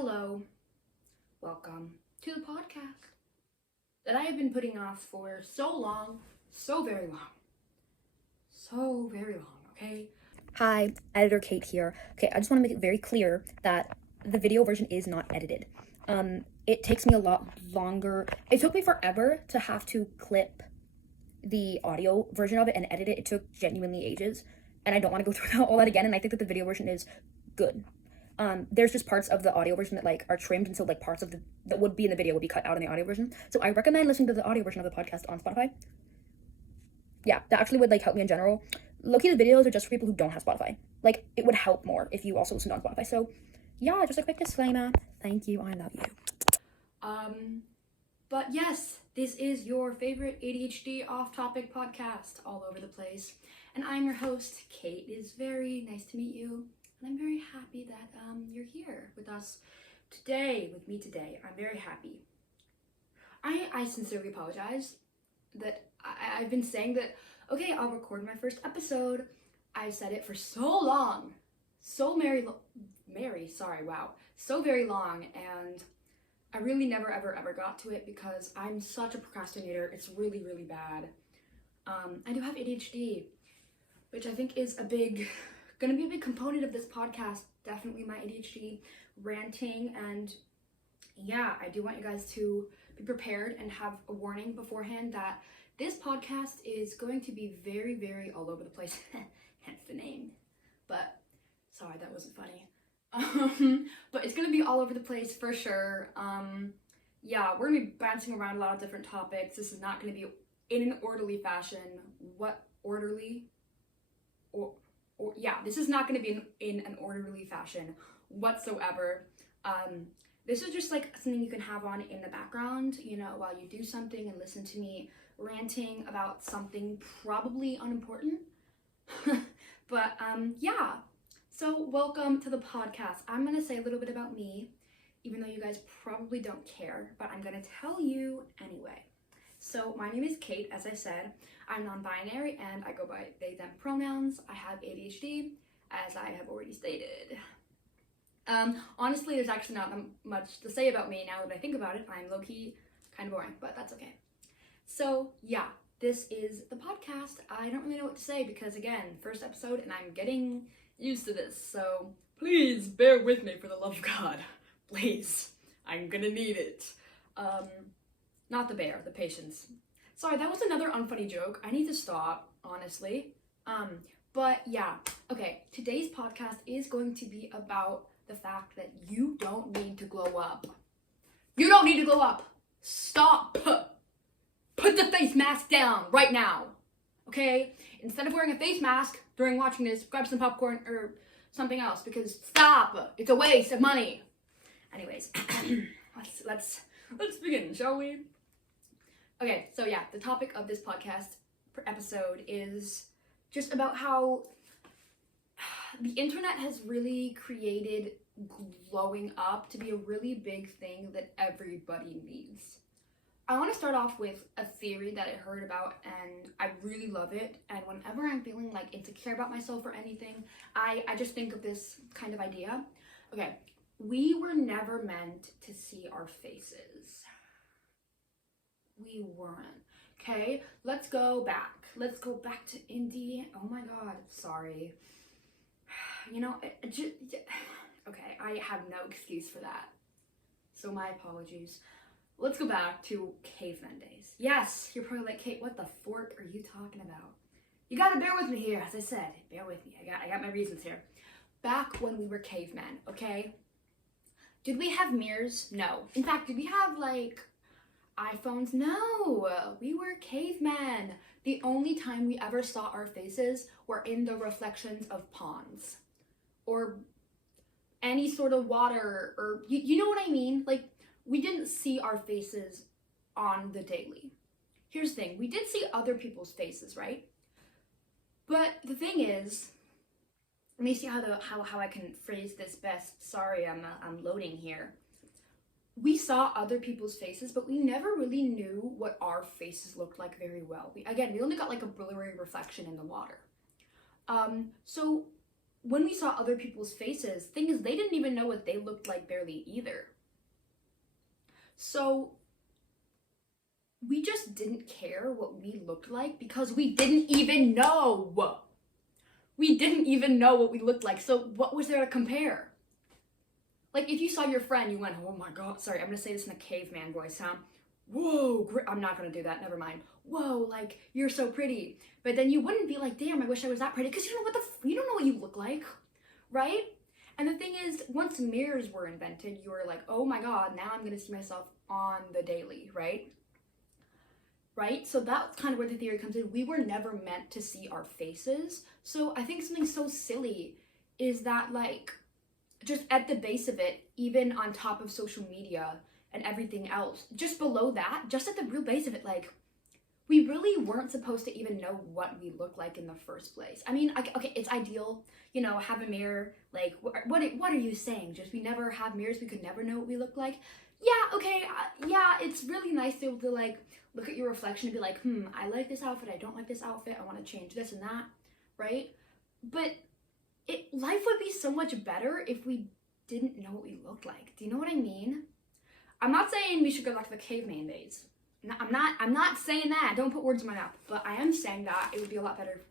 Hello, welcome to the podcast that I have been putting off for so long, so very long, okay? Hi, editor Kate here. Okay, I just want to make it very clear that the video version is not edited. It takes me a lot longer. It took me forever to have to clip the audio version of it and edit it. It took genuinely ages, and I don't want to go through all that again, and I think that the video version is good. There's just parts of the audio version that like are trimmed, and so like parts of that would be in the video would be cut out in the audio version. So I recommend listening to the audio version of the podcast on Spotify. Yeah, that actually would like help me in general. Low-key, the videos are just for people who don't have Spotify. Like, it would help more if you also listened on Spotify. So yeah, just a quick disclaimer. Thank you, I love you. But yes, this is your favorite ADHD off-topic podcast all over the place, and I'm your host, Kate. It is very nice to meet you. And I'm very happy that you're here with us today, with me today. I'm very happy. I sincerely apologize that I've been saying that, okay, I'll record my first episode. I've said it for so long. So very long, and I really never ever got to it because I'm such a procrastinator. It's really, really bad. I do have ADHD, which I think is gonna be a big component of this podcast. Definitely my ADHD ranting, and yeah, I do want you guys to be prepared and have a warning beforehand that this podcast is going to be very, very all over the place. Hence the name. But sorry, that wasn't funny. But it's gonna be all over the place for sure. Yeah, we're gonna be bouncing around a lot of different topics. This is not gonna be in an orderly fashion. What orderly? This is not going to be in an orderly fashion whatsoever. This is just like something you can have on in the background, you know, while you do something, and listen to me ranting about something probably unimportant. But yeah, so welcome to the podcast. I'm going to say a little bit about me, even though you guys probably don't care, but I'm going to tell you anyway. So my name is Kate, as I said. I'm non-binary and I go by they, them pronouns. I have ADHD, as I have already stated. Honestly, there's actually not much to say about me now that I think about it. I'm low-key kind of boring, but that's okay. So yeah, this is the podcast. I don't really know what to say because, again, first episode and I'm getting used to this. So please bear with me for the love of God. Please, I'm gonna need it. Not the bear, the patience. Sorry, that was another unfunny joke. I need to stop, honestly. But yeah, okay, today's podcast is going to be about the fact that you don't need to glow up. You don't need to glow up. Stop. Put the face mask down right now, okay? Instead of wearing a face mask during watching this, grab some popcorn or something else, because stop. It's a waste of money. Anyways, let's begin, shall we? Okay, so yeah, the topic of this podcast per episode is just about how the internet has really created glowing up to be a really big thing that everybody needs. I want to start off with a theory that I heard about, and I really love it, and whenever I'm feeling like insecure about myself or anything, I just think of this kind of idea. Okay, we were never meant to see our faces. We weren't. Okay, let's go back. Let's go back to Indy. Oh my God, sorry. You know, okay, I have no excuse for that. So my apologies. Let's go back to caveman days. Yes, you're probably like, Kate, what the fork are you talking about? You gotta bear with me here, as I said. Bear with me. I got my reasons here. Back when we were cavemen, okay? Did we have mirrors? No. In fact, did we have like iPhones? No, we were cavemen. The only time we ever saw our faces were in the reflections of ponds or any sort of water, or you know what I mean? Like, we didn't see our faces on the daily. Here's the thing, we did see other people's faces, right? But the thing is, let me see how I can phrase this best. Sorry, I'm loading here. We saw other people's faces, but we never really knew what our faces looked like very well. We only got like a blurry reflection in the water. So when we saw other people's faces, thing is, they didn't even know what they looked like barely either. So we just didn't care what we looked like because we didn't even know. We didn't even know what we looked like. So what was there to compare? Like, if you saw your friend, you went, oh my God, sorry, I'm gonna say this in a caveman voice, huh? Whoa, I'm not gonna do that, never mind. Whoa, like, you're so pretty. But then you wouldn't be like, damn, I wish I was that pretty, because you don't know what you look like, right? And the thing is, once mirrors were invented, you were like, oh my God, now I'm gonna see myself on the daily, right? Right? So that's kind of where the theory comes in. We were never meant to see our faces. So I think something so silly is that, like, just at the base of it, even on top of social media and everything else, just below that, just at the real base of it, like, we really weren't supposed to even know what we look like in the first place. I mean, okay, it's ideal, you know, have a mirror, like, what are you saying? Just we never have mirrors, we could never know what we look like? Yeah, okay, yeah, it's really nice to be able to, like, look at your reflection and be like, I like this outfit, I don't like this outfit, I want to change this and that, right? But life would be so much better if we didn't know what we looked like. Do you know what I mean? I'm not saying we should go back to the caveman days. No, I'm not saying that. Don't put words in my mouth. But I am saying that it would be a lot better if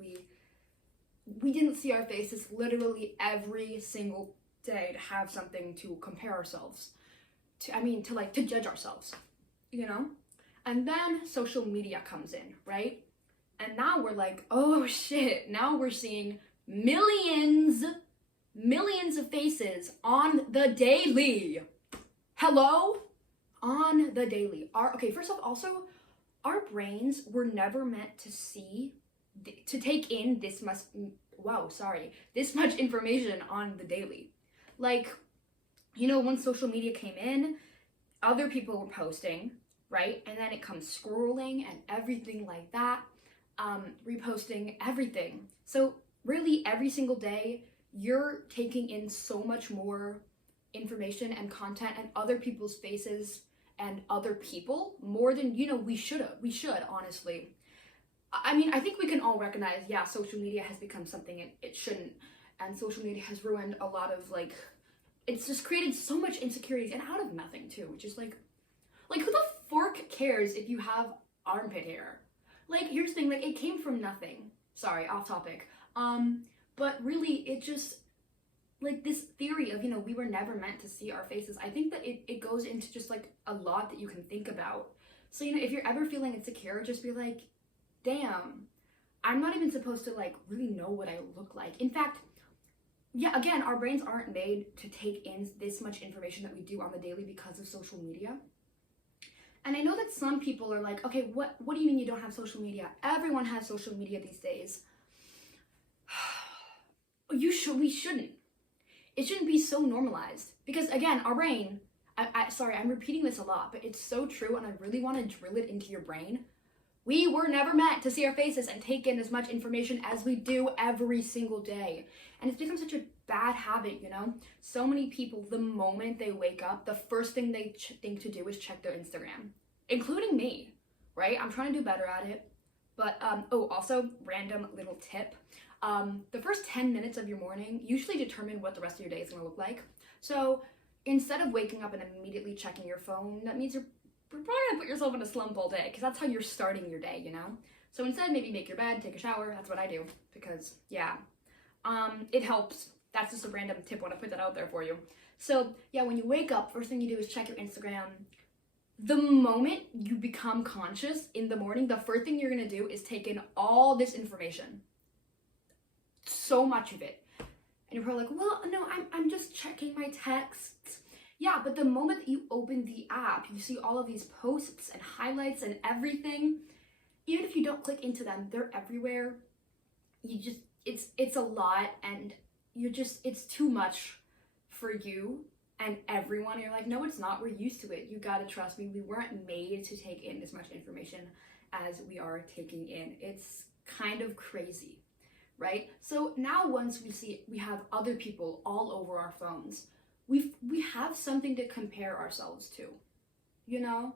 we didn't see our faces literally every single day to have something to compare ourselves to. I mean, to judge ourselves, you know? And then social media comes in, right? And now we're like, oh shit, now we're seeing millions of faces on the daily. Hello? On the daily. Okay, first off, also, our brains were never meant to take in this much information on the daily. Like, you know, when social media came in, other people were posting, right? And then it comes scrolling and everything like that, reposting everything. So really every single day, you're taking in so much more information and content and other people's faces and other people more than, you know, we should, honestly. I mean, I think we can all recognize, yeah, social media has become something it shouldn't, and social media has ruined a lot of, like, it's just created so much insecurities, and out of nothing too, which is like who the fork cares if you have armpit hair? Like, here's the thing, like, it came from nothing. Sorry, off topic. But really, it just, like, this theory of, you know, we were never meant to see our faces, I think that it goes into just, like, a lot that you can think about. So, you know, if you're ever feeling insecure, just be like, damn, I'm not even supposed to, like, really know what I look like. In fact, yeah, again, our brains aren't made to take in this much information that we do on the daily because of social media. And I know that some people are like, okay, what do you mean you don't have social media? Everyone has social media these days. We shouldn't. It shouldn't be so normalized. Because again, our brain, sorry, I'm repeating this a lot, but it's so true and I really want to drill it into your brain. We were never meant to see our faces and take in as much information as we do every single day. And it's become such a bad habit, you know? So many people, the moment they wake up, the first thing they think to do is check their Instagram, including me, right? I'm trying to do better at it. But, also, random little tip. The first 10 minutes of your morning usually determine what the rest of your day is going to look like. So instead of waking up and immediately checking your phone, that means you're probably gonna put yourself in a slump all day, because that's how you're starting your day, you know? So instead, maybe make your bed, take a shower. That's what I do, because, yeah, it helps. That's just a random tip. I want to put that out there for you. So, yeah, when you wake up, first thing you do is check your Instagram. The moment you become conscious in the morning, the first thing you're gonna do is take in all this information. So much of it. And you're probably like, well, no, I'm just checking my texts. Yeah, but the moment that you open the app, you see all of these posts and highlights and everything. Even if you don't click into them, they're everywhere. It's a lot, and it's too much for you and everyone. You're like, no, it's not. We're used to it. You gotta trust me. We weren't made to take in as much information as we are taking in. It's kind of crazy, right? So now once we have other people all over our phones, we have something to compare ourselves to, you know?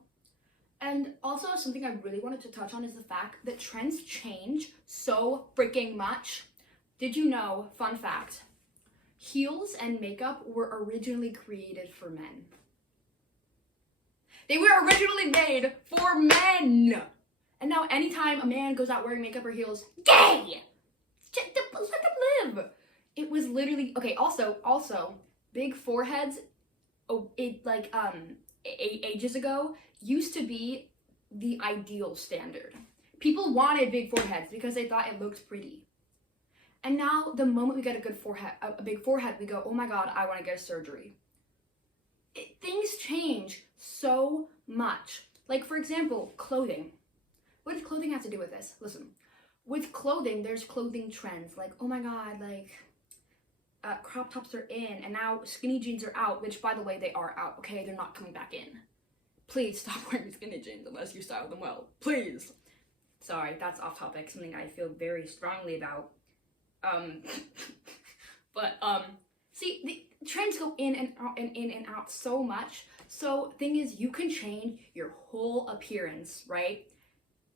And also something I really wanted to touch on is the fact that trends change so freaking much. Did you know, fun fact, Heels and makeup were originally created for men. They were originally made for men. And now anytime a man goes out wearing makeup or heels, gay! Let them live. It was literally, okay, also, big foreheads, ages ago, used to be the ideal standard. People wanted big foreheads because they thought it looked pretty. And now, the moment we get a big forehead, we go, oh my god, I want to get a surgery. Things change so much. Like, for example, clothing. What does clothing have to do with this? Listen, with clothing, there's clothing trends. Like, oh my god, like, crop tops are in, and now skinny jeans are out, which, by the way, they are out, okay? They're not coming back in. Please stop wearing skinny jeans unless you style them well. Please. Sorry, that's off topic, something I feel very strongly about. See, the trends go in and out and in and out so much. So, thing is, you can change your whole appearance, right?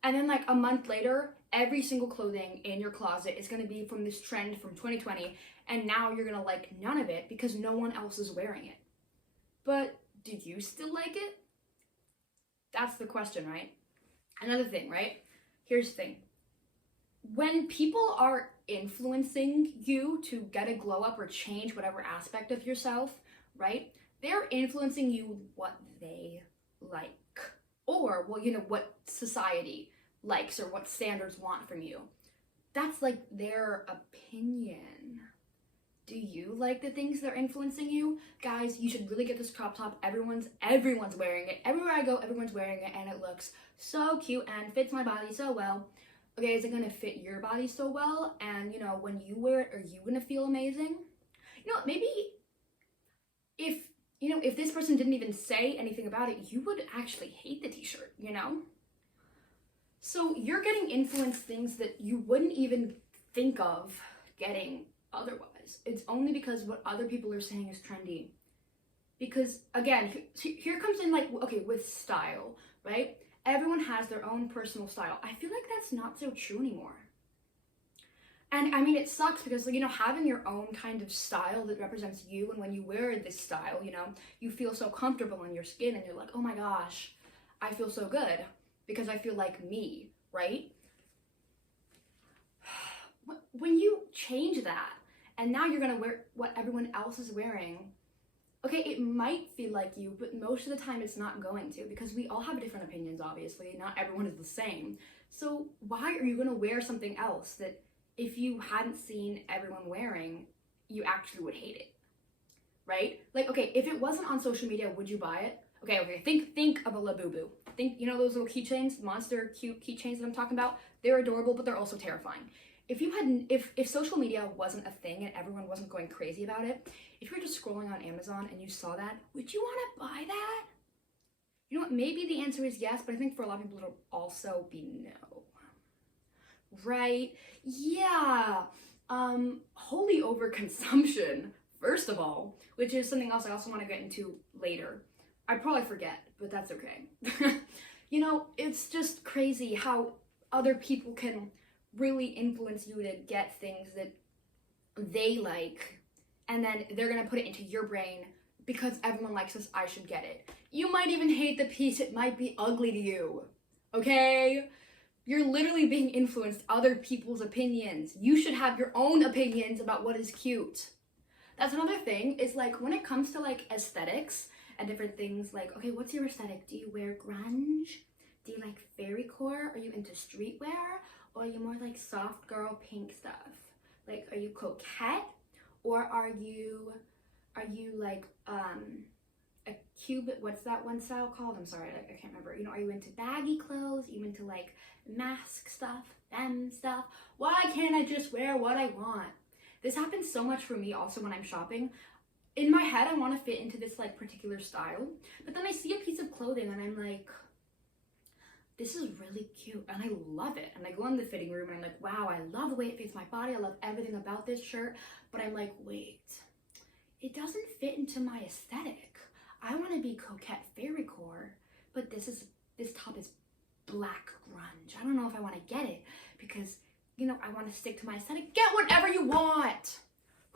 And then, like, a month later, every single clothing in your closet is going to be from this trend from 2020, and now you're going to like none of it because no one else is wearing it. But do you still like it? That's the question, right? Another thing, right? Here's the thing. When people are influencing you to get a glow up or change whatever aspect of yourself, right? They're influencing you what they like. Or, well, you know, what society likes or what standards want from you. That's like their opinion. Do you like the things that are influencing you? Guys, you should really get this crop top. Everyone's wearing it. Everywhere I go, everyone's wearing it, and it looks so cute and fits my body so well. Okay, is it gonna fit your body so well? And, you know, when you wear it, are you gonna feel amazing? You know, maybe if this person didn't even say anything about it, you would actually hate the t-shirt, you know? So you're getting influenced things that you wouldn't even think of getting otherwise. It's only because what other people are saying is trendy. Because, again, here comes in, like, okay, with style, right? Everyone has their own personal style. I feel like that's not so true anymore. And, I mean, it sucks because, you know, having your own kind of style that represents you, and when you wear this style, you know, you feel so comfortable in your skin, and you're like, oh my gosh, I feel so good because I feel like me, right? When you change that, and now you're gonna wear what everyone else is wearing, okay, it might feel like you, but most of the time it's not going to, because we all have different opinions, obviously. Not everyone is the same. So why are you gonna wear something else that if you hadn't seen everyone wearing, you actually would hate it, right? Like, okay, if it wasn't on social media, would you buy it? Okay, think of a Labubu. Think, you know those little keychains, monster cute keychains that I'm talking about? They're adorable, but they're also terrifying. If social media wasn't a thing and everyone wasn't going crazy about it, if you were just scrolling on Amazon and you saw that, would you want to buy that? You know what, maybe the answer is yes, but I think for a lot of people it'll also be no. Right? Yeah. Holy overconsumption, first of all, which is something else I also want to get into later. I probably forget, but that's okay. You know, it's just crazy how other people can really influence you to get things that they like, and then they're gonna put it into your brain because everyone likes this, I should get it. You might even hate the piece, it might be ugly to you, okay? You're literally being influenced other people's opinions. You should have your own opinions about what is cute. That's another thing, is like when it comes to like aesthetics and different things, like, okay, what's your aesthetic? Do you wear grunge? Do you like fairycore? Are you into streetwear? Or are you more like soft girl pink stuff? Like, are you coquette? Or are you like a cube, what's that one style called? I'm sorry, I can't remember. You know, are you into baggy clothes? Are you into like mask stuff, femme stuff? Why can't I just wear what I want? This happens so much for me also when I'm shopping. In my head, I want to fit into this like particular style, but then I see a piece of clothing and I'm like, this is really cute and I love it. And I go in the fitting room and I'm like, wow, I love the way it fits my body. I love everything about this shirt. But I'm like, wait, it doesn't fit into my aesthetic. I want to be coquette fairycore, but this top is black grunge. I don't know if I want to get it because, you know, I want to stick to my aesthetic. Get whatever you want.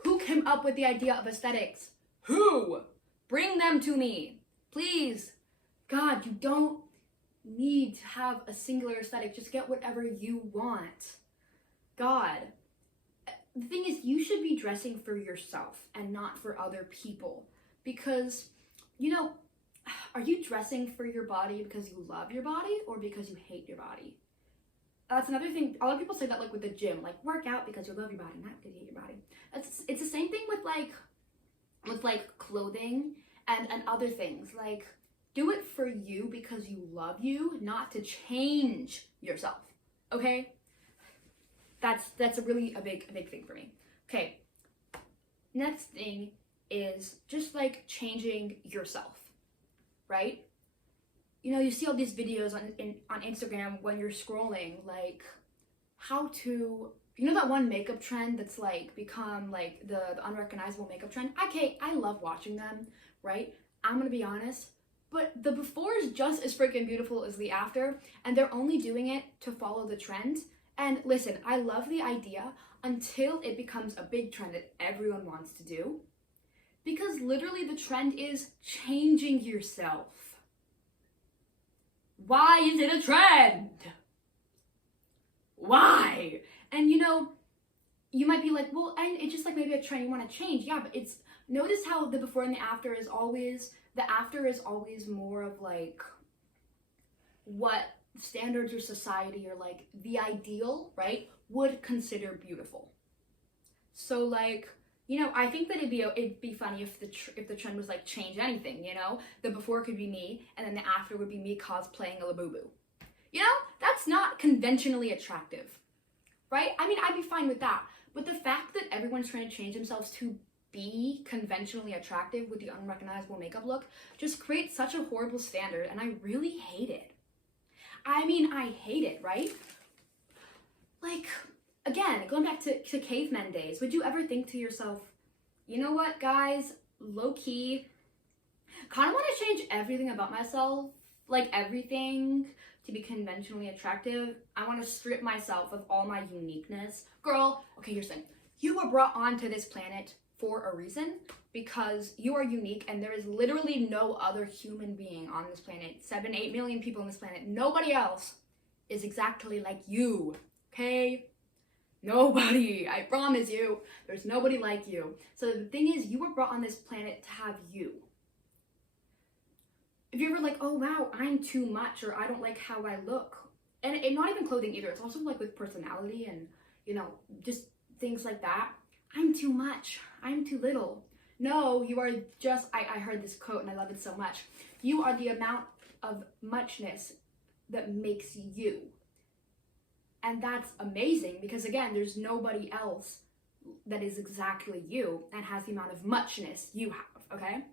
Who came up with the idea of aesthetics? Who? Bring them to me, please. God, you don't need to have a singular aesthetic. Just get whatever you want. God. The thing is, you should be dressing for yourself and not for other people. Because, you know, are you dressing for your body because you love your body or because you hate your body? That's another thing. A lot of people say that, like, with the gym, like, work out because you love your body, not because you hate your body. It's the same thing with clothing and other things. Like, do it for you because you love you, not to change yourself. Okay? That's a really a big thing for me. Okay. Next thing is just like changing yourself, right? You know, you see all these videos on Instagram when you're scrolling, like how to, you know, that one makeup trend that's like become like the unrecognizable makeup trend. Okay, I love watching them, right? I'm gonna be honest, but the before is just as freaking beautiful as the after, and they're only doing it to follow the trend. And listen, I love the idea until it becomes a big trend that everyone wants to do. Because literally the trend is changing yourself. Why is it a trend? Why? And you know, you might be like, well, and it's just like maybe a trend you want to change. Yeah, but it's, notice how the before and the after is always, the after is always more of like what standards or society or like the ideal, right, would consider beautiful. So like, you know, I think that it'd be funny if the trend was like change anything, you know? The before could be me, and then the after would be me cosplaying a Labubu. You know? That's not conventionally attractive, right? I mean, I'd be fine with that. But the fact that everyone's trying to change themselves to be conventionally attractive with the unrecognizable makeup look just creates such a horrible standard, and I really hate it. I mean, I hate it, right? Like, again, going back to cavemen days, would you ever think to yourself, you know what, guys, low-key, kind of want to change everything about myself, like everything, to be conventionally attractive. I want to strip myself of all my uniqueness. Girl, okay, here's the thing. You were brought onto this planet for a reason, because you are unique and there is literally no other human being on this planet. 7-8 million people on this planet. Nobody else is exactly like you, okay? Nobody, I promise you, there's nobody like you. So the thing is, you were brought on this planet to have you. If you're ever like, oh wow, I'm too much, or I don't like how I look, and not even clothing either, it's also like with personality and, you know, just things like that. I'm too much, I'm too little. No, you are just, I heard this quote and I love it so much. You are the amount of muchness that makes you. And that's amazing because, again, there's nobody else that is exactly you and has the amount of muchness you have, okay?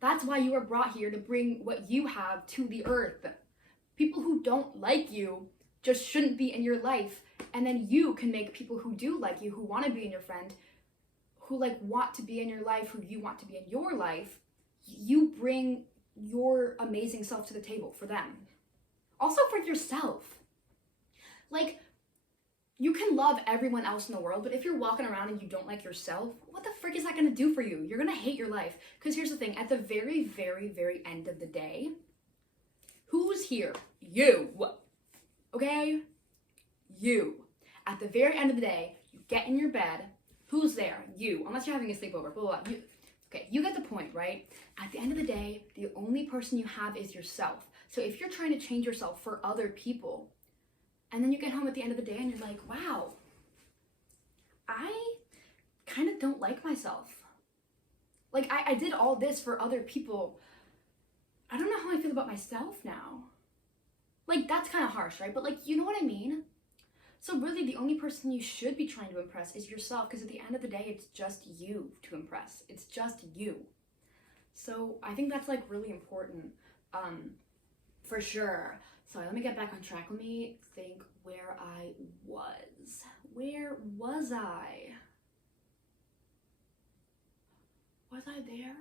That's why you were brought here, to bring what you have to the earth. People who don't like you just shouldn't be in your life. And then you can make people who do like you, who want to be in your friend, who like want to be in your life, who you want to be in your life, you bring your amazing self to the table for them. Also for yourself. Like, you can love everyone else in the world, but if you're walking around and you don't like yourself, what the frick is that gonna do for you? You're gonna hate your life. Because here's the thing, at the very, very, very end of the day, who's here? You. Okay? You. At the very end of the day, you get in your bed. Who's there? You. Unless you're having a sleepover. Blah, blah, blah. You. Okay, you get the point, right? At the end of the day, the only person you have is yourself. So if you're trying to change yourself for other people, and then you get home at the end of the day and you're like, wow, I kind of don't like myself. Like, I did all this for other people. I don't know how I feel about myself now. Like, that's kind of harsh, right? But like, you know what I mean? So really, the only person you should be trying to impress is yourself, because at the end of the day, it's just you to impress. It's just you. So I think that's like really important, for sure. So let me get back on track. Let me think where I was. Where was I? Was I there?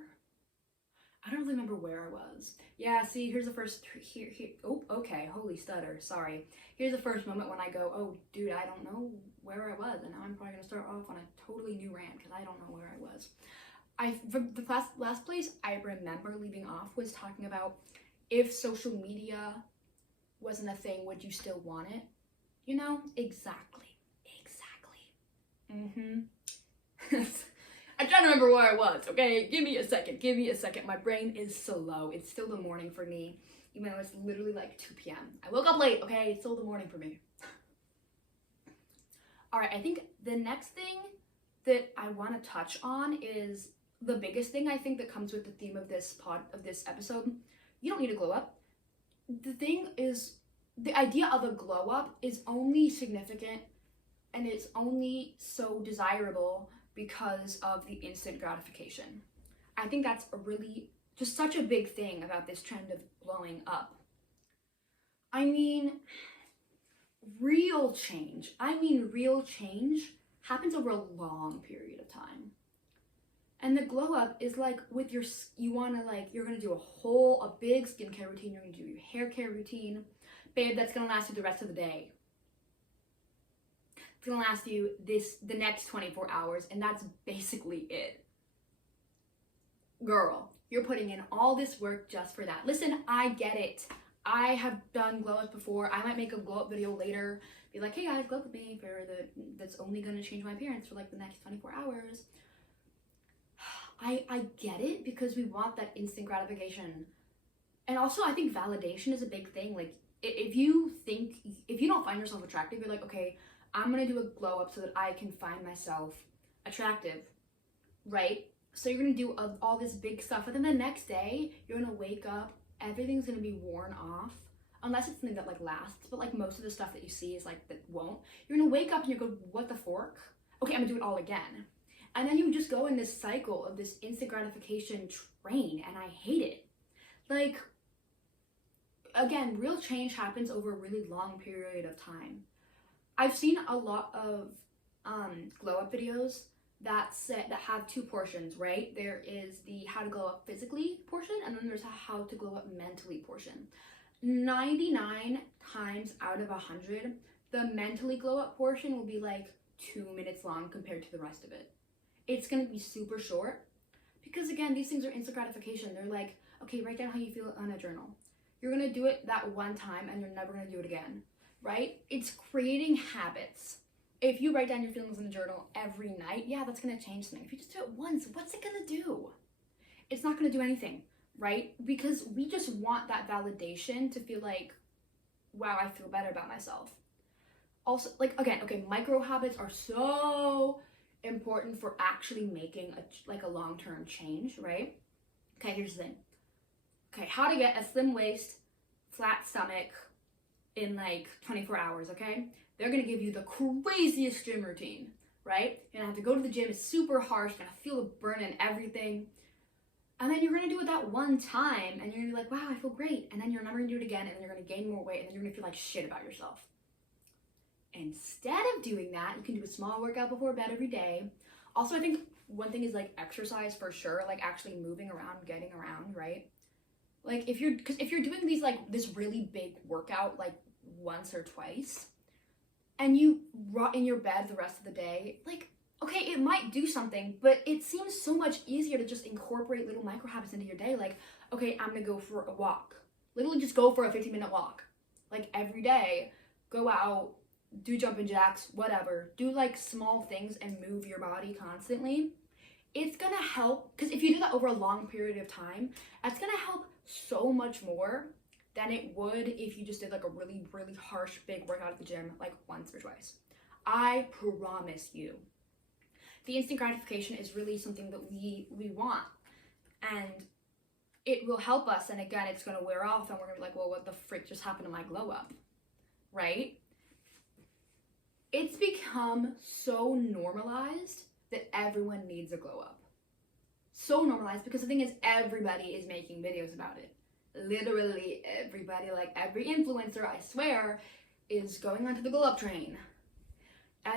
I don't really remember where I was. Yeah, see, here's the first, here, oh, okay, holy stutter, sorry. Here's the first moment when I go, oh, dude, I don't know where I was, and now I'm probably gonna start off on a totally new rant, because I don't know where I was. The last place I remember leaving off was talking about if social media wasn't a thing, would you still want it? You know, exactly. I'm trying to remember where I was, okay? Give me a second. My brain is slow. It's still the morning for me, even though it's literally like 2 p.m. I woke up late, okay? It's still the morning for me. All right, I think the next thing that I want to touch on is the biggest thing I think that comes with the theme of this episode. You don't need to glow up. The thing is, the idea of a glow up is only significant and it's only so desirable because of the instant gratification. I think that's just such a big thing about this trend of blowing up. I mean, real change happens over a long period of time. And the glow up is like with you're gonna do a big skincare routine, you're gonna do your hair care routine. Babe, that's gonna last you the rest of the day. It's gonna last you the next 24 hours, and that's basically it. Girl, you're putting in all this work just for that. Listen, I get it. I have done glow ups before. I might make a glow up video later. Be like, hey guys, glow up with me that's only gonna change my appearance for like the next 24 hours. I get it because we want that instant gratification. And also I think validation is a big thing. Like if you don't find yourself attractive, you're like, okay, I'm gonna do a glow up so that I can find myself attractive, right? So you're gonna do all this big stuff, but then the next day you're gonna wake up, everything's gonna be worn off, unless it's something that like lasts, but like most of the stuff that you see is like that won't. You're gonna wake up and you go, what the fork? Okay, I'm gonna do it all again. And then you just go in this cycle of this instant gratification train, and I hate it. Like, again, real change happens over a really long period of time. I've seen a lot of glow up videos that have two portions, right? There is the how to glow up physically portion, and then there's a how to glow up mentally portion. 99 times out of 100, the mentally glow up portion will be like 2 minutes long compared to the rest of it. It's gonna be super short because again, these things are instant gratification. They're like, okay, write down how you feel on a journal. You're gonna do it that one time and you're never gonna do it again, right? It's creating habits. If you write down your feelings in a journal every night, yeah, that's gonna change something. If you just do it once, what's it gonna do? It's not gonna do anything, right? Because we just want that validation to feel like, wow, I feel better about myself. Also, like, again, okay, micro habits are so important for actually making a long-term change, right? Okay, here's the thing. Okay, how to get a slim waist, flat stomach in like 24 hours, okay? They're gonna give you the craziest gym routine, right? You're gonna have to go to the gym, it's super harsh, you're gonna feel the burn and everything. And then you're gonna do it that one time, and you're gonna be like, wow, I feel great. And then you're never gonna do it again, and then you're gonna gain more weight, and then you're gonna feel like shit about yourself. Instead of doing that, you can do a small workout before bed every day. Also, I think one thing is like exercise for sure, like actually moving around, getting around, right? Like if you're doing these like this really big workout like once or twice, and you rot in your bed the rest of the day, like, okay, it might do something, but it seems so much easier to just incorporate little micro habits into your day. Like, okay, I'm gonna go for a walk. Literally just go for a 15-minute walk. Like every day, go out, do jumping jacks, whatever. Do like small things and move your body constantly. It's gonna help, because if you do that over a long period of time, that's gonna help so much more than it would if you just did like a really, really harsh big workout at the gym like once or twice. I promise you. The instant gratification is really something that we want, and it will help us, and again, it's gonna wear off and we're gonna be like, well, what the frick just happened to my glow up, right? It's become so normalized that everyone needs a glow up. So normalized, because the thing is, everybody is making videos about it. Literally everybody, like every influencer, I swear, is going onto the glow up train.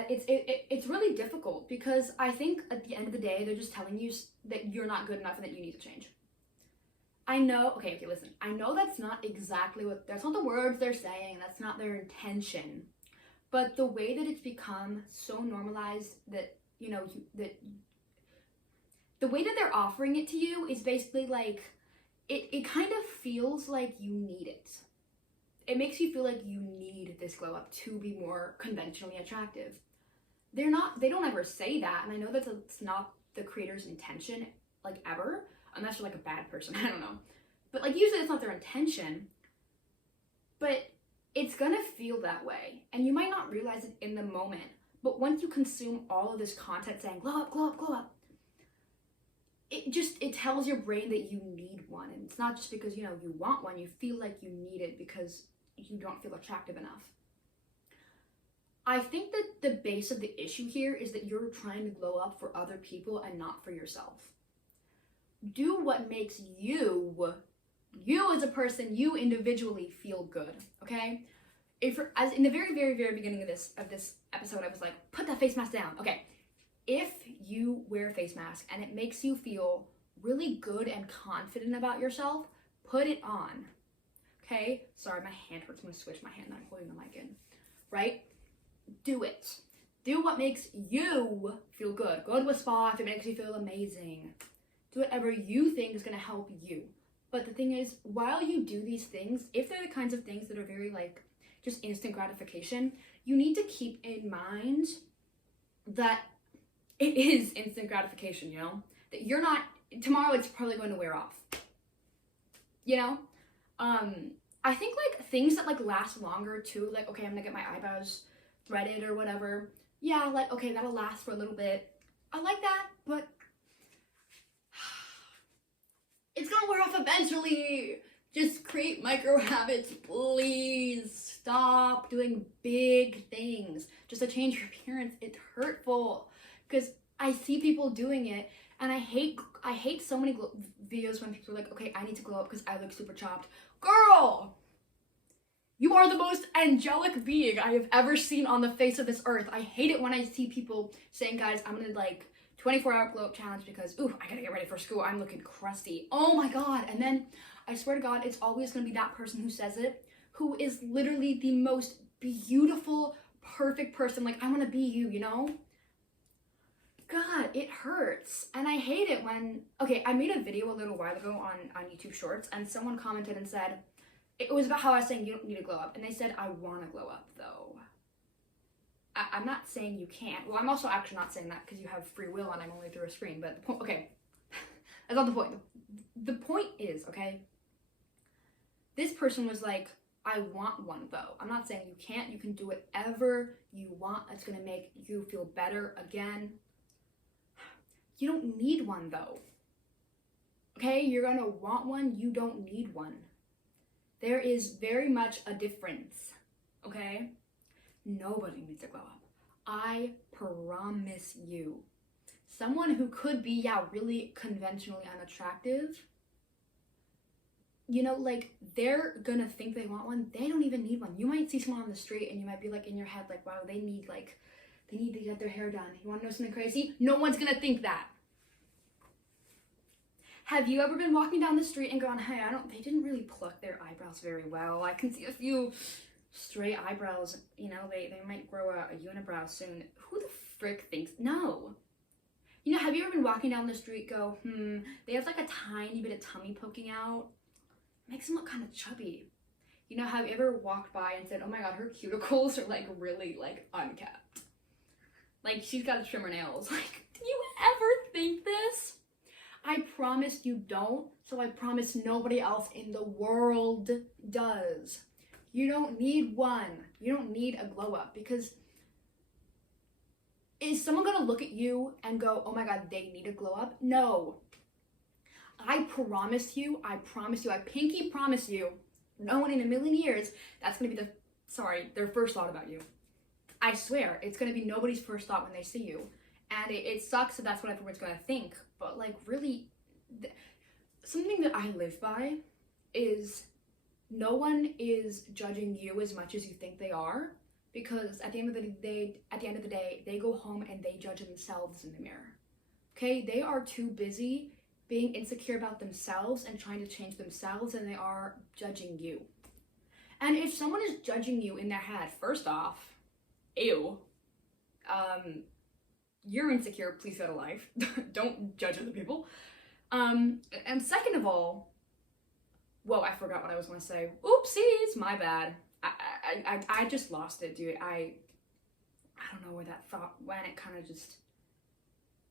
It's really difficult, because I think at the end of the day, they're just telling you that you're not good enough and that you need to change. I know, okay, listen. I know that's not exactly that's not the words they're saying. That's not their intention. But the way that it's become so normalized that, you know, that the way that they're offering it to you is basically like, it kind of feels like you need it. It makes you feel like you need this glow up to be more conventionally attractive. They don't ever say that. And I know that's not the creator's intention, like, ever. Unless you're like a bad person, I don't know. But like usually it's not their intention, but it's gonna feel that way. And you might not realize it in the moment, but once you consume all of this content saying glow up, glow up, glow up, it tells your brain that you need one. And it's not just because, you know, you want one, you feel like you need it because you don't feel attractive enough. I think that the base of the issue here is that you're trying to glow up for other people and not for yourself. Do what makes you as a person, you individually feel good, okay? As in the very, very, very beginning of this episode, I was like, put that face mask down. Okay, if you wear a face mask and it makes you feel really good and confident about yourself, put it on, okay? Sorry, my hand hurts. I'm gonna switch my hand that I'm holding the mic in, right? Do it. Do what makes you feel good. Go to a spa if it makes you feel amazing. Do whatever you think is going to help you. But the thing is, while you do these things, if they're the kinds of things that are very like just instant gratification, you need to keep in mind that it is instant gratification, you know? That you're not, tomorrow it's probably going to wear off. You know? I think like things that like last longer too, like, okay, I'm gonna get my eyebrows threaded or whatever. Yeah, like, okay, that'll last for a little bit. I like that, but it's gonna wear off eventually. Just create micro habits, please. Stop doing big things just to change your appearance. It's hurtful because I see people doing it, and I hate so many videos when people are like, okay, I need to glow up because I look super chopped. Girl, you are the most angelic being I have ever seen on the face of this earth. I hate it when I see people saying, guys, I'm gonna like 24-hour glow up challenge because, ooh, I gotta get ready for school. I'm looking crusty. Oh my God. And then I swear to God, it's always gonna be that person who says it, who is literally the most beautiful, perfect person. Like, I wanna be you, you know? God, it hurts. And I hate it when, okay, I made a video a little while ago on YouTube Shorts, and someone commented and said, it was about how I was saying you don't need to glow up. And they said, I wanna glow up though. I'm not saying you can't. Well, I'm also actually not saying that because you have free will and I'm only through a screen. But the point, okay, that's not the point. The point is, okay, this person was like, I want one though. I'm not saying you can't. You can do whatever you want. It's gonna make you feel better again. You don't need one though. Okay, you're gonna want one. You don't need one. There is very much a difference, okay? Nobody needs to glow up. I promise you. Someone who could be, yeah, really conventionally unattractive, you know, like, they're gonna think they want one. They don't even need one. You might see someone on the street and you might be like in your head, like, wow, they need to get their hair done. You wanna know something crazy? No one's gonna think that. Have you ever been walking down the street and gone, hey, they didn't really pluck their eyebrows very well. I can see a few stray eyebrows, you know, they might grow a unibrow soon. Who the frick thinks? No. You know, have you ever been walking down the street, go, they have like a tiny bit of tummy poking out? Makes them look kind of chubby. You know, have you ever walked by and said, oh my God, her cuticles are like really like unkept? Like, she's got to trim her nails. Like, do you ever think this? I promise you don't, so I promise nobody else in the world does. You don't need one. You don't need a glow up, because is someone gonna look at you and go, oh my God, they need a glow up? No. I promise you, I pinky promise you, no one in a million years, that's gonna be their first thought about you. I swear, it's gonna be nobody's first thought when they see you. And it sucks that that's what everyone's gonna think, but like really, something that I live by is no one is judging you as much as you think they are, because at the end of the day, they go home and they judge themselves in the mirror. Okay, they are too busy being insecure about themselves and trying to change themselves than they are judging you. And if someone is judging you in their head, first off, ew, you're insecure, please go to life. Don't judge other people. And second of all, whoa, I forgot what I was gonna say. Oopsies, my bad. I just lost it, dude. I don't know where that thought went. It kind of just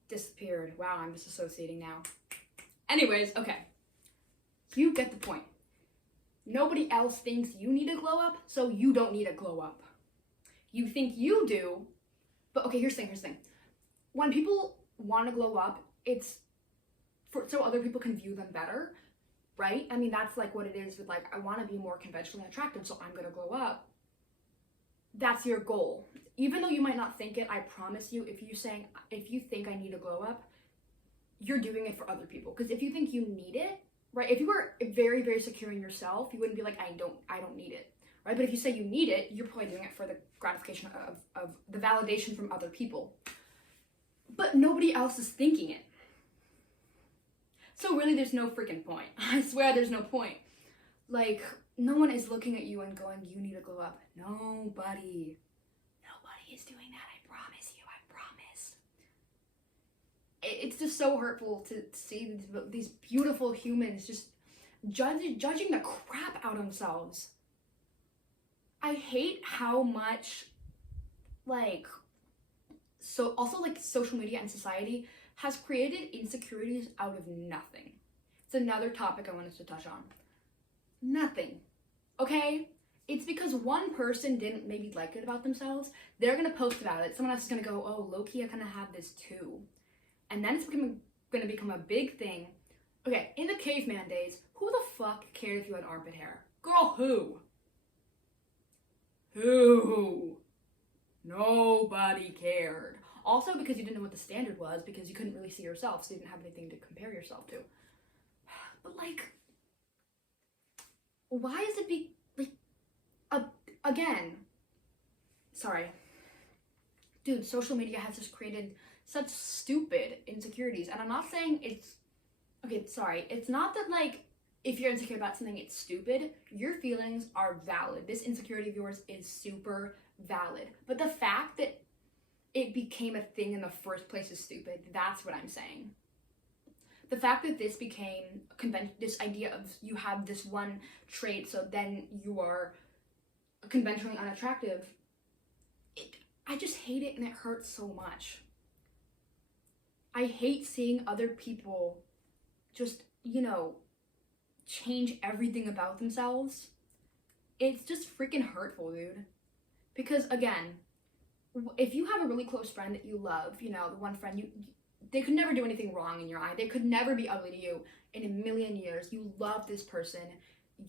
disappeared. Wow, I'm disassociating now. Anyways, okay. You get the point. Nobody else thinks you need to glow up, so you don't need to glow up. You think you do, but okay, here's the thing. When people want to glow up, it's so other people can view them better, right? I mean, that's like what it is with like, I want to be more conventionally attractive, so I'm gonna glow up. That's your goal. Even though you might not think it, I promise you, if you think I need to glow up, you're doing it for other people. Because if you think you need it, right? If you were very, very secure in yourself, you wouldn't be like, I don't need it, right? But if you say you need it, you're probably doing it for the gratification of the validation from other people. But nobody else is thinking it. So really, there's no freaking point. I swear there's no point. Like, no one is looking at you and going, you need to glow up. Nobody is doing that, I promise you, I promise. It's just so hurtful to see these beautiful humans just judging the crap out of themselves. I hate how much, like, so also like social media and society has created insecurities out of nothing. It's another topic I wanted to touch on. Nothing, okay? It's because one person didn't maybe like it about themselves. They're gonna post about it. Someone else is gonna go, oh, low-key, I kind of have this too. And then it's gonna become a big thing. Okay, in the caveman days, who the fuck cared if you had armpit hair? Girl, who? Who? Nobody cared. Also because you didn't know what the standard was, because you couldn't really see yourself, so you didn't have anything to compare yourself to. But like, why is it again, sorry. Dude, social media has just created such stupid insecurities. And I'm not saying it's, okay, sorry. It's not that like, if you're insecure about something, it's stupid. Your feelings are valid. This insecurity of yours is super valid. But the fact that it became a thing in the first place is stupid. That's what I'm saying. The fact that this became this idea of you have this one trait, so then you are conventionally unattractive, I just hate it and it hurts so much. I hate seeing other people just, change everything about themselves. It's just freaking hurtful, dude. Because again, if you have a really close friend that you love, the one friend they could never do anything wrong in your eye. They could never be ugly to you in a million years. You love this person.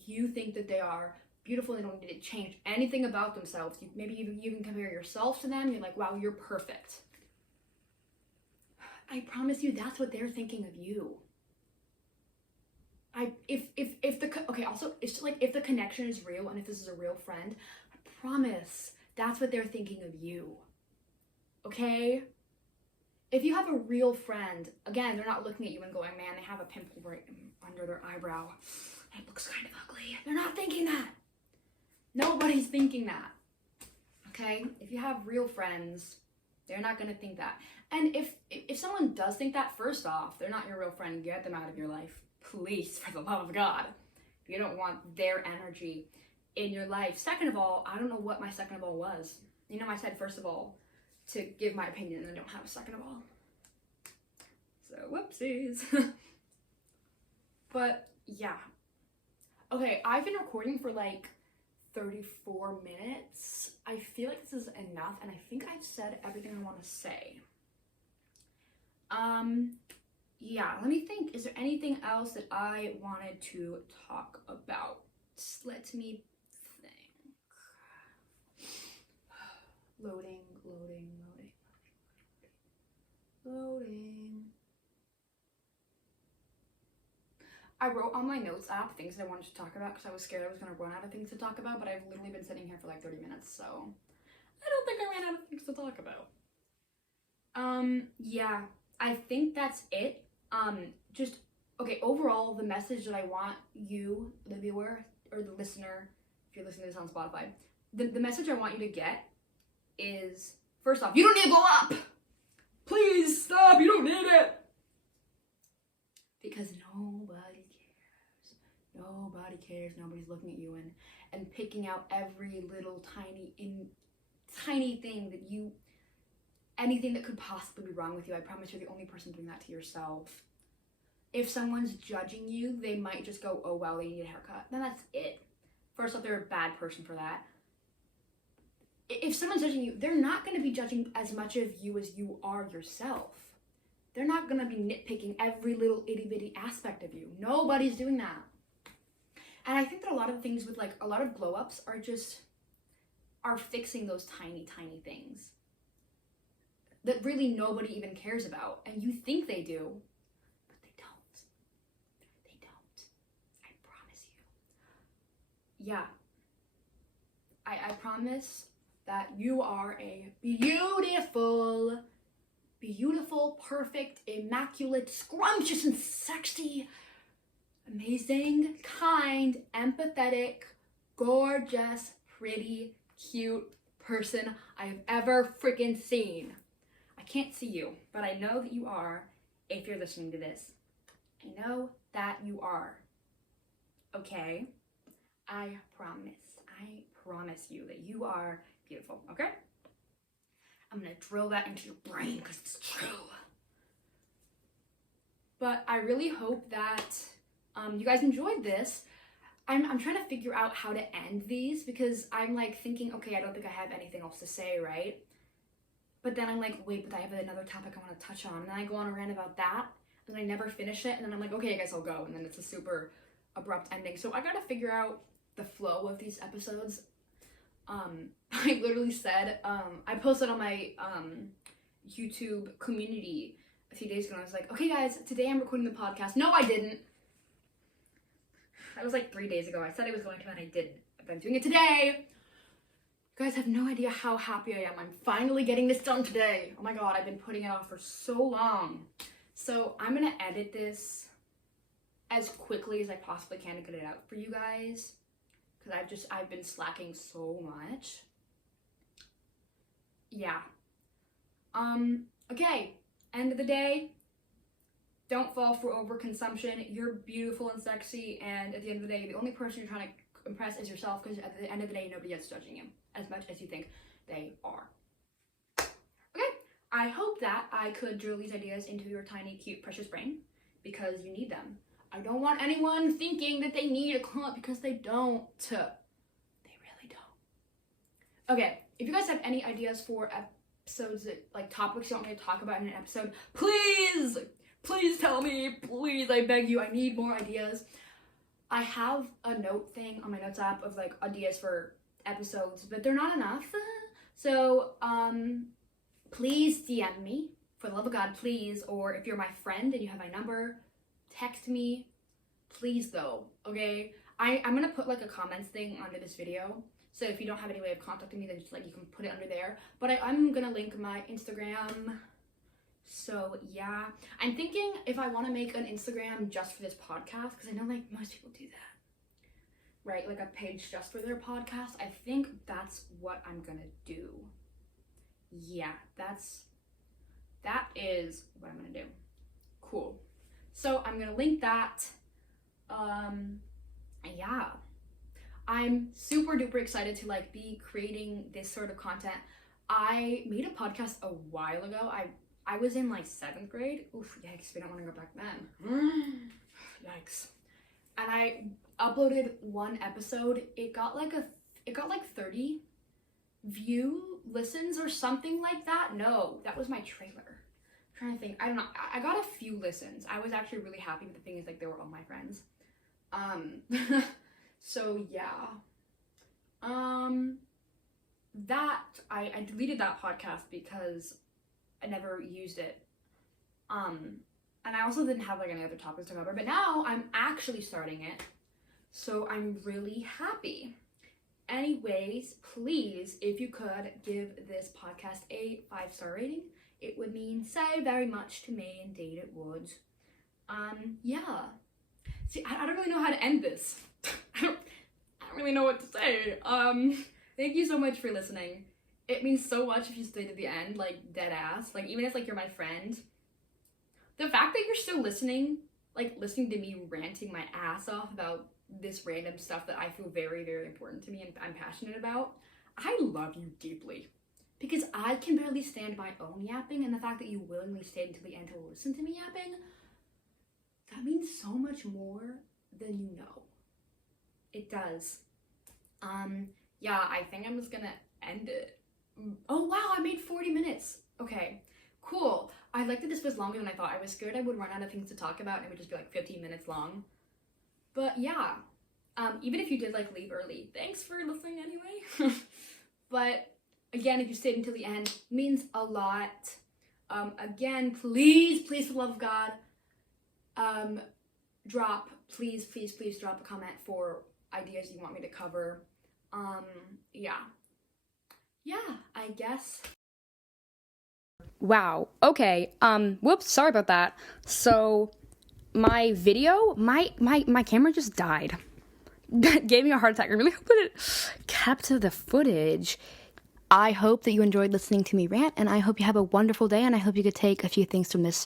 You think that they are beautiful. They don't need to change anything about themselves. Maybe you even compare yourself to them. You're like, wow, you're perfect. I promise you, that's what they're thinking of you. If the connection is real and if this is a real friend, I promise that's what they're thinking of you. Okay? If you have a real friend, again, they're not looking at you and going, man, they have a pimple right under their eyebrow. It looks kind of ugly. They're not thinking that. Nobody's thinking that. Okay? If you have real friends, they're not going to think that. And if someone does think that, first off, they're not your real friend. Get them out of your life. Please, for the love of God. You don't want their energy in your life. Second of all, I don't know what my second of all was. I said first of all to give my opinion, and I don't have a second of all. So, whoopsies. But, yeah. Okay, I've been recording for like 34 minutes. I feel like this is enough, and I think I've said everything I want to say. Yeah, let me think. Is there anything else that I wanted to talk about? Just let me think. Loading. I wrote on my notes app things that I wanted to talk about because I was scared I was going to run out of things to talk about, but I've literally been sitting here for like 30 minutes, so I don't think I ran out of things to talk about. Yeah, I think that's it. Just okay, overall, the message that I want you, the viewer or the listener, if you're listening to this on Spotify, the message I want you to get is, first off, you don't need to glow up. Please stop, you don't need it. Because nobody cares. Nobody cares. Nobody's looking at you and picking out every little tiny thing that you, anything that could possibly be wrong with you. I promise you're the only person doing that to yourself. If someone's judging you, they might just go, oh, well, they need a haircut. Then that's it. First off, they're a bad person for that. If someone's judging you, they're not going to be judging as much of you as you are yourself. They're not going to be nitpicking every little itty bitty aspect of you. Nobody's doing that. And I think that a lot of things with like a lot of glow ups are fixing those tiny things that really nobody even cares about. And you think they do, but they don't. They don't. I promise you. Yeah. I promise that you are a beautiful, perfect, immaculate, scrumptious, and sexy, amazing, kind, empathetic, gorgeous, pretty, cute person I have ever freaking seen. I can't see you, but I know that you are if you're listening to this. I know that you are. Okay? I promise you that you are beautiful, okay? I'm gonna drill that into your brain because it's true. But I really hope that you guys enjoyed this. I'm trying to figure out how to end these because I'm like thinking, okay, I don't think I have anything else to say, right? But then I'm like, wait, but I have another topic I want to touch on. And then I go on a rant about that, and then I never finish it, and then I'm like, okay, I guess I'll go. And then it's a super abrupt ending. So I gotta figure out the flow of these episodes. I literally said, I posted on my YouTube community a few days ago, and I was like, okay guys, today I'm recording the podcast. No, I didn't. That was like 3 days ago. I said I was going to, and I didn't. But I'm doing it today. You guys have no idea how happy I am. I'm finally getting this done today. Oh my god, I've been putting it off for so long. So I'm gonna edit this as quickly as I possibly can to get it out for you guys. Because I've been slacking so much. Yeah. Okay. End of the day, don't fall for overconsumption. You're beautiful and sexy, and at the end of the day, the only person you're trying to impress is yourself, because at the end of the day, nobody else is judging you as much as you think they are. Okay, I hope that I could drill these ideas into your tiny, cute, precious brain, because you need them. I don't want anyone thinking that they need a clump because they don't. They really don't. Okay, if you guys have any ideas for episodes, like topics you want me to talk about in an episode, please tell me. Please, I beg you. I need more ideas. I have a note thing on my notes app of like ideas for episodes, but they're not enough. So, please DM me, for the love of God, please. Or if you're my friend and you have my number, text me, please though, okay? I'm gonna put like a comments thing under this video, so if you don't have any way of contacting me, then just like you can put it under there. But I'm gonna link my Instagram. So yeah, I'm thinking if I want to make an Instagram just for this podcast, because I know like most people do that, right? Like a page just for their podcast. I think that's what I'm gonna do. Yeah, that is what I'm gonna do. Cool. So I'm gonna link that. Yeah, I'm super duper excited to like be creating this sort of content. I made a podcast a while ago. I was in like 7th grade. Oof, yikes, we don't want to go back then. Yikes. And I uploaded one episode. It got like 30 listens or something like that. No, that was my trailer. I'm trying to think. I don't know. I got a few listens. I was actually really happy, but the thing is like they were all my friends. So yeah. That I deleted that podcast because I never used it. And I also didn't have like any other topics to cover, but now I'm actually starting it. So I'm really happy. Anyways, please, if you could give this podcast a 5-star rating, it would mean so very much to me, indeed it would. Yeah. See, I don't really know how to end this. I don't really know what to say. Thank you so much for listening. It means so much if you stay to the end, like, dead ass. Like, even if, like, you're my friend. The fact that you're still listening, like, listening to me ranting my ass off about this random stuff that I feel very, very important to me and I'm passionate about, I love you deeply. Because I can barely stand my own yapping, and the fact that you willingly stayed until the end to listen to me yapping, that means so much more than you know. It does. Yeah, I think I'm just gonna end it. Oh wow, I made 40 minutes. Okay, cool. I liked that this was longer than I thought. I was scared I would run out of things to talk about and it would just be like 15 minutes long. But yeah, even if you did like leave early, thanks for listening anyway. But again, if you stayed until the end, means a lot. Again, please, for the love of God, please drop a comment for ideas you want me to cover. Yeah, I guess. Wow. Okay. Whoops, sorry about that. So my video, my camera just died. Gave me a heart attack. I really hope that it kept the footage. I hope that you enjoyed listening to me rant, and I hope you have a wonderful day, and I hope you could take a few things from this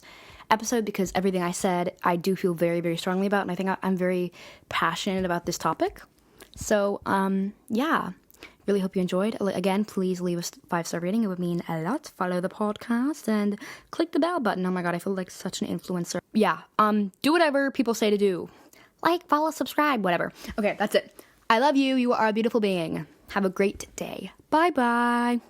episode, because everything I said, I do feel very, very strongly about, and I think I'm very passionate about this topic. So, yeah. Really hope you enjoyed. Again, please leave a 5-star rating. It would mean a lot. Follow the podcast and click the bell button. Oh my god, I feel like such an influencer. Yeah, do whatever people say to do. Like, follow, subscribe, whatever. Okay, that's it. I love you. You are a beautiful being. Have a great day. Bye-bye.